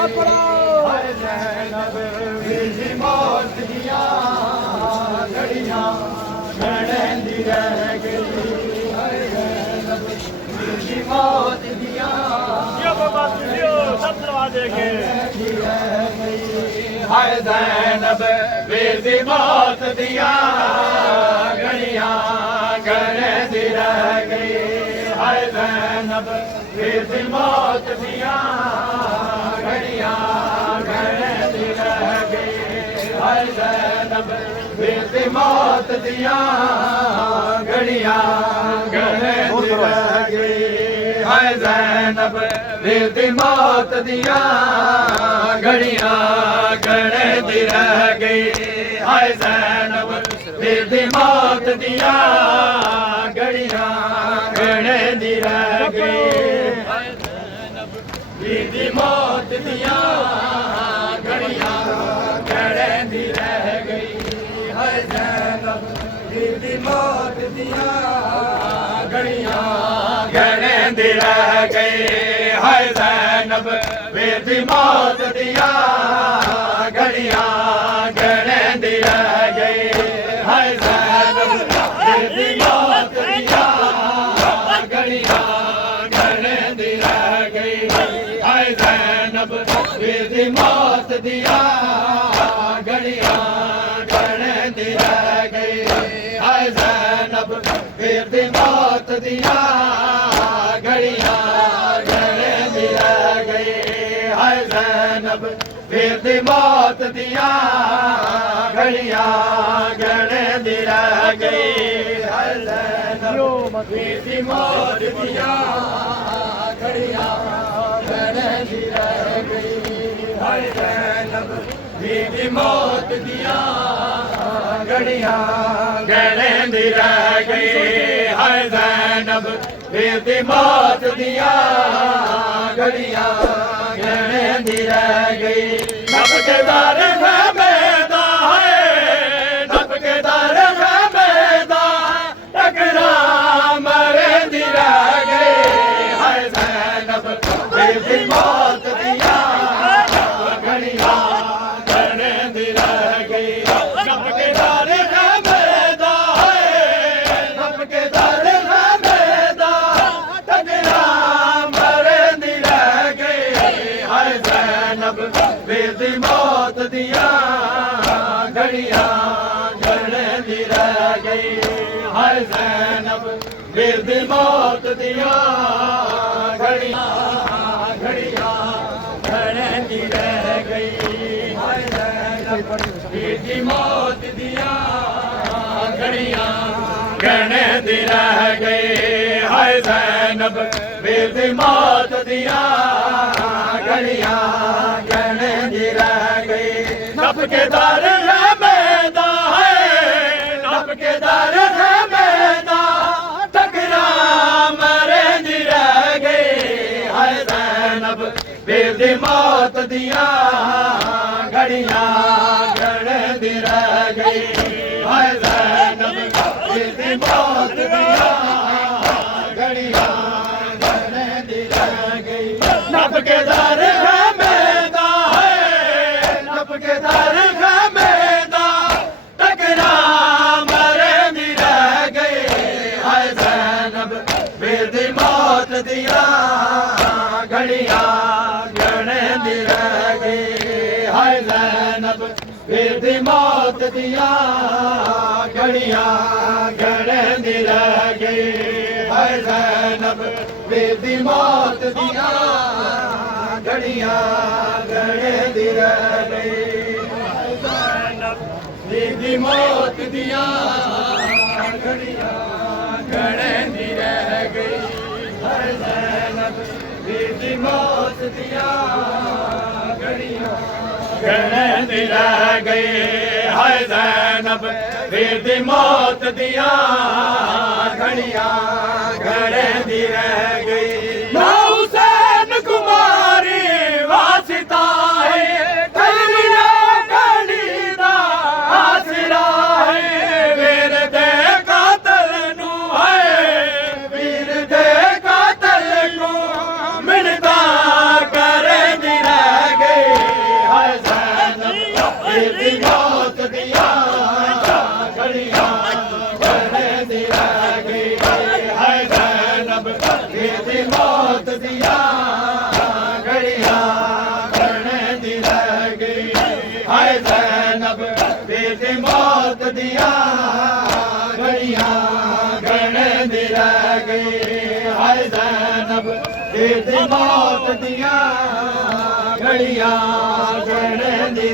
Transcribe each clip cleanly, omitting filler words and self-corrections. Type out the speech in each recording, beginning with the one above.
हाय ज़ैनब वीर मौत दिया घड़ियां गणेंदी रह गई। हाय ज़ैनब वीर मौत दिया हाय ज़ैनब वीर मौत दिया घड़ियां गणेंदी रह गई। हाय ज़ैनब वीर मौत दिया घड़ियां गणेंदी रह गई। हाय ज़ैनब वीर मौत दिया घड़ियां गणेंदी रह गई। हाय ज़ैनब वीर मौत दिया घड़ियां गणेंदी रह गई। हाय ज़ैनब वीर मौत दिया घड़ियां गणेंदी रह गई। वीर मौत दिया घड़ियां गणेंदी रह गई। हाय ज़ैनब वीर मौत दिया घड़ियां गणेंदी रह गई। हाय ज़ैनब वीर मौत दिया घड़ियां गणेंदी रह गई। हाय ज़ैनब वीर मौत दिया घड़ियां गणेंदी रह गई। हाय ज़ैनब वीर मौत दिया घड़ियां गणेंदी रह गई। हाय ज़ैनब वीर मौत दिया घड़ियां गणेंदी रह गई। हाय ज़ैनब वीर मौत दिया घड़ियां गणेंदी रह गई। हाय ज़ैनब वीर मौत दिया घड़ियां गणेंदी रह गई। हाय ज़ैनब वीर मौत दिया घड़ियां गणेंदी रह गई। हाय ज़ैनब वीर मौत दिया घड़ियां गणेंदी रह गई। नबकेदार मैदा है नबकेदार मैदा टकरा मरेंदी रह गई। हाय ज़ैनब वीर मौत दिया घड़ियां गणेंदी रह गई। नबकेदार मैदा है नबकेदार मैदा टकरा मरेंदी रह गई। हाय ज़ैनब वीर मौत दिया घड़ियां गणेंदी रह गई। हाय ज़ैनब वीर मौत दिया घड़ियां घड़ियां गणेंदी रह गई। हाय ज़ैनब वीर मौत दिया घड़ियां गणेंदी रह गई। हाय ज़ैनब वीर मौत दिया घड़ियां गणेंदी रह गई। नबकेदार मैदा है नबकेदार मैदा टकरा मरेंदी रह गई। हाय ज़ैनब वीर मौत दिया घड़ियां गणेंदी रह गई। हाय ज़ैनब वीर मौत दिया घड़ियां गणेंदी रह गई। नबकेदार मैदा है नबकेदार मैदा टकरा मरेंदी रह गई। हाय ज़ैनब वीर मौत दिया घड़ियां गणेंदी रह गई। हाय ज़ैनब वीर मौत दिया घड़ियां गणेंदी रह गई। हाय ज़ैनब वीर मौत दिया घड़ियां गणेंदी रह गई। हाय ज़ैनब वीर मौत दिया घड़ियां गणेंदी रह गई। हाय ज़ैनब वीर मौत दिया घड़ियां गणेंदी रह गई। हाय ज़ैनब वीर मौत दिया घड़ियां गणेंदी रह गई। हुसैन कुमारी वासिता है कलिया गली दा आसरा है। वीर दे कातल नू है वीर दे कातल नू मिन्नता करेंदी रह गई। वीर दी मौत दिया घड़ियां गणदी रह गई है ज़ैनब वीर दी मौत दिया घड़ियां गणदी रह गई है ज़ैनब वीर दी मौत दिया घड़ियां गणदी रह गई है ज़ैनब वीर दी मौत दिया घड़ियां गणदी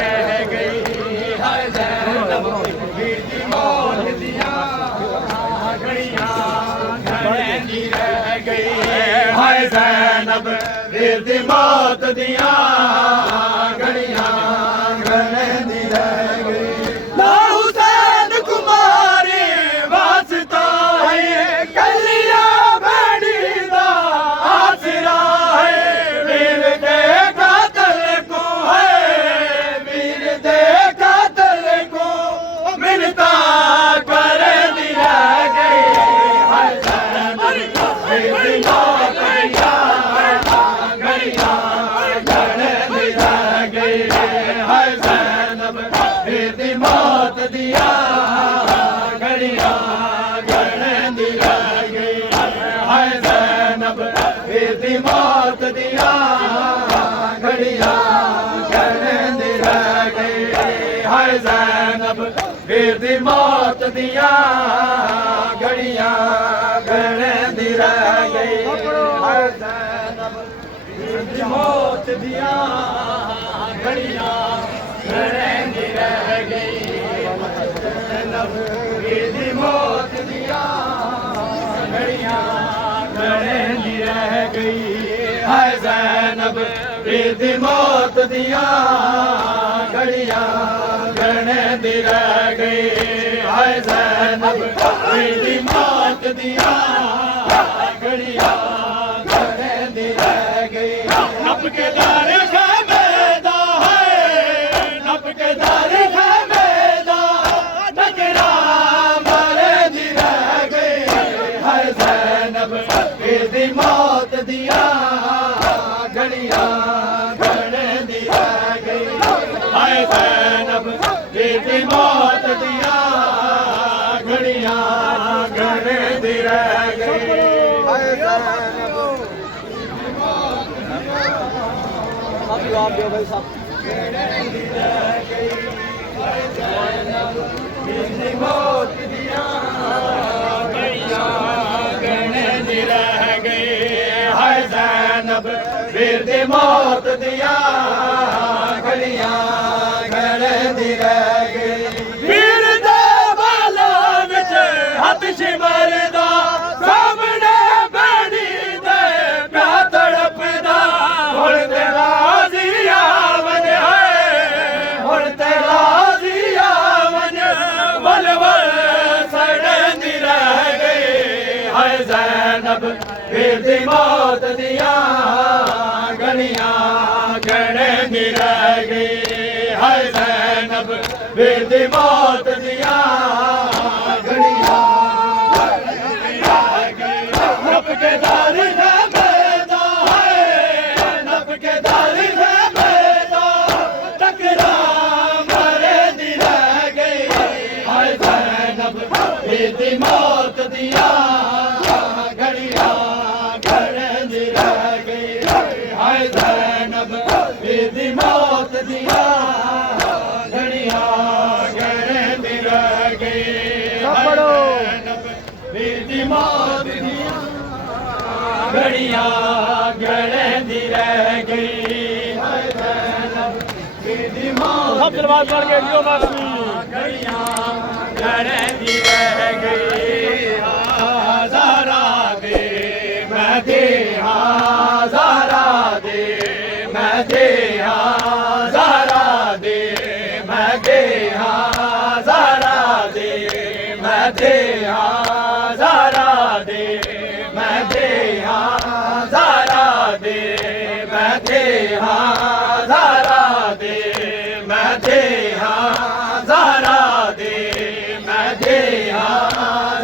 रह गई है ज़ैनब वीर दी मौत दिया घड़ियां गणदी रह गई है ज़ैनब वीर दी मौत दिया घड़ियां गणदी रह गई ना हुसैन कुमारी वास्ता है कलिया बड़ी दा आसरा है वीर दे कातल को है वीर दे कातल को मिलता कर दी रह गई है ज़ैनब वीर दी मौत दिया घड़ियां गणदी रह गई है ज़ैनब वीर दी मौत दिया घड़ियां गणदी रह गई है ज़ैनब वीर दी मौत दिया घड़ियां गणदी रह गई है ज़ैनब वीर दी मौत दिया घड़ियां गणदी रह गई है ज़ैनब वीर दी मौत दिया घड़ियां गणदी रह गई ज़ैनब वीर दी मौत दिया घड़ियां गणदी रह गई है ज़ैनब वीर दी मौत दिया घड़ियां गणदी रह गई है ज़ैनब वीर दी मौत दिया घड़ियां गणदी रह गई नब के दार खैमेदा है नब के दार खैमेदा टकरा मरदी रह गई है ज़ैनब वीर दी मौत दिया घड़ियां गणदी रह गई है ज़ैनब वीर दी मौत दिया घड़ियां गणदी रह गई है ज़ैनब आप दो भाई साहब गणदी रह गई है ज़ैनब वीर दी मौत दिया घड़ियां गणदी रह गई है ज़ैनब वीर दी मौत दिया घड़ियां गणदी रह गई वीर दे बाला विच हथ शिमरदा सामने बैठी दे प्या तड़पदा हुण ते राज़ी आवन है हुण ते राज़ी आवन वल वल सड़दी रह गई है ज़ैनब वीर दी मौत दिया घड़ियां गणदी रह गई है ज़ैनब वीर दी मौत दिया घड़ियां गणदी रह गई नब के दार खैमेदा है नब के दार खैमेदा टकरा मरदी रह गई है ज़ैनब वीर दी मौत दिया घड़ियां गणदी रह गई है ज़ैनब वीर दी मौत दिया घड़ियां गणदी रह गई है ज़ैनब वीर दी मौत दिया घड़ियां गणदी रह गई है ज़ैनब वीर दी मौत सब दरबार कर के जियो बासी घड़ियां गणदी रह गई ज़रा दे मैं दे ज़रा दे मैं दे ज़रा दे मैं दे ज़रा दे मैं दे ज़रा दे मैं दे ज़रा दे मैं दे ज़रा दे मैं दे ज़रा दे मैं दे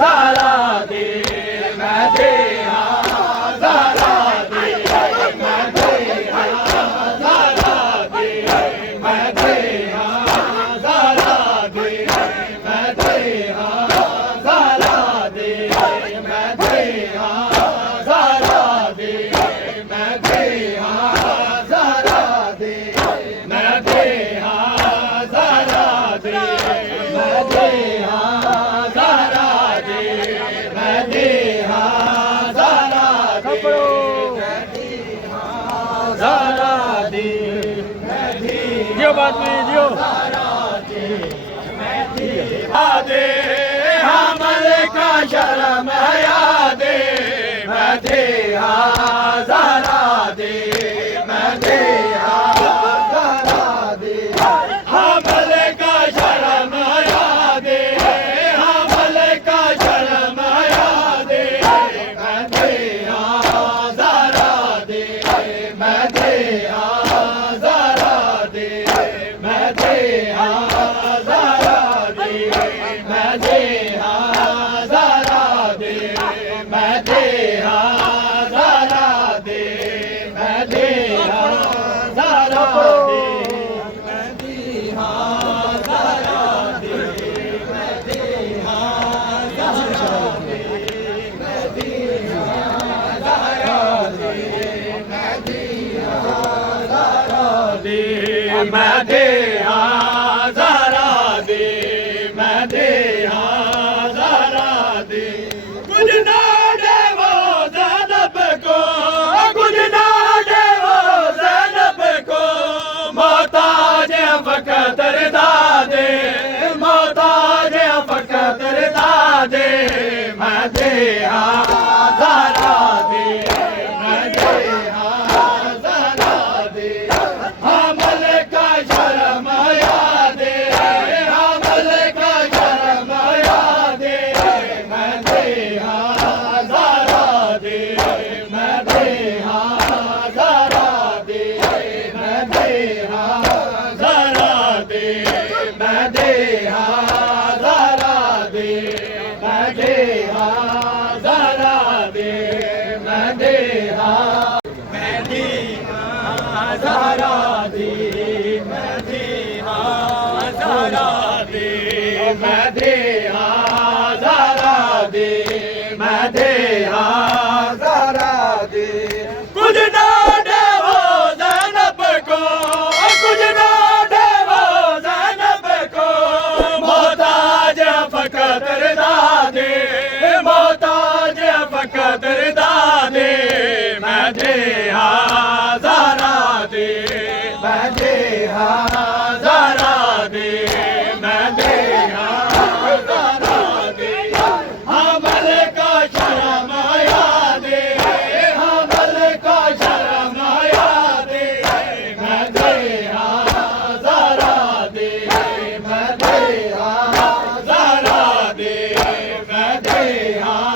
ज़रा दे मैं दे हाँ ज़रा दे मैं दे हाँ ज़रा दे मैं दे हाँ ज़रा दे मैं दे हाँ ज़रा दे मैं दे हाँ ज़रा दे ज़रा दे दियो बात में दियो दे हमल का शर्म हया दे मैं दे हाँ ज़रा दे मैं दे हाँ ज़रा दे हमल का शर्म हया दे हमल का शर्म हया दे मैं दे हाँ ज़रा दे मैं दे हाँ ज़रा दे मैं दे हाँ ज़रा दे मैं दे हाँ ज़रा दे मैं दे हाँ ज़रा दे मैं दे हाँ ज़रा दे मैं दे हाँ ज़रा दे मैं दे हाँ ज़रा दे मैं दे हाँ ज़रा दे मैं दे हाँ ज़रा दे मैं दे हाँ ज़रा दे मैं दे हाँ ज़रा दे कुछ ना दे वो ज़ैनब को कुछ ना दे वो ज़ैनब को मोहताज फ़क़त दादे मोहताज फ़क़त दादे मैं दे हाँ ज़रा दे मैं दे हाँ ज़रा दे हमल का शर्म हया दे हमल का शर्म हया दे मैं दे हाँ ज़रा दे मैं दे हाँ ज़रा दे मैं दे हाँ ज़रा दे मैं दे हाँ ज़रा दे मैं दे हाँ ज़रा दे मैं दे हाँ मैं दे हाँ ज़रा दे मैं दे हाँ ज़रा दे मैं दे हाँ ज़रा दे मैं दे हाँ ज़रा दे कुछ ना दे वो ज़ैनब को कुछ ना दे वो ज़ैनब को मोहताज फ़क़त दादे मोहताज फ़क़त दादे मैं दे हाँ ज़रा दे मैं दे हाँ ज़रा दे मैं दे हाँ ज़रा दे हमल का शर्म हया दे हमल का शर्म हया दे मैं दे हाँ ज़रा दे मैं दे हाँ ज़रा दे मैं दे हाँ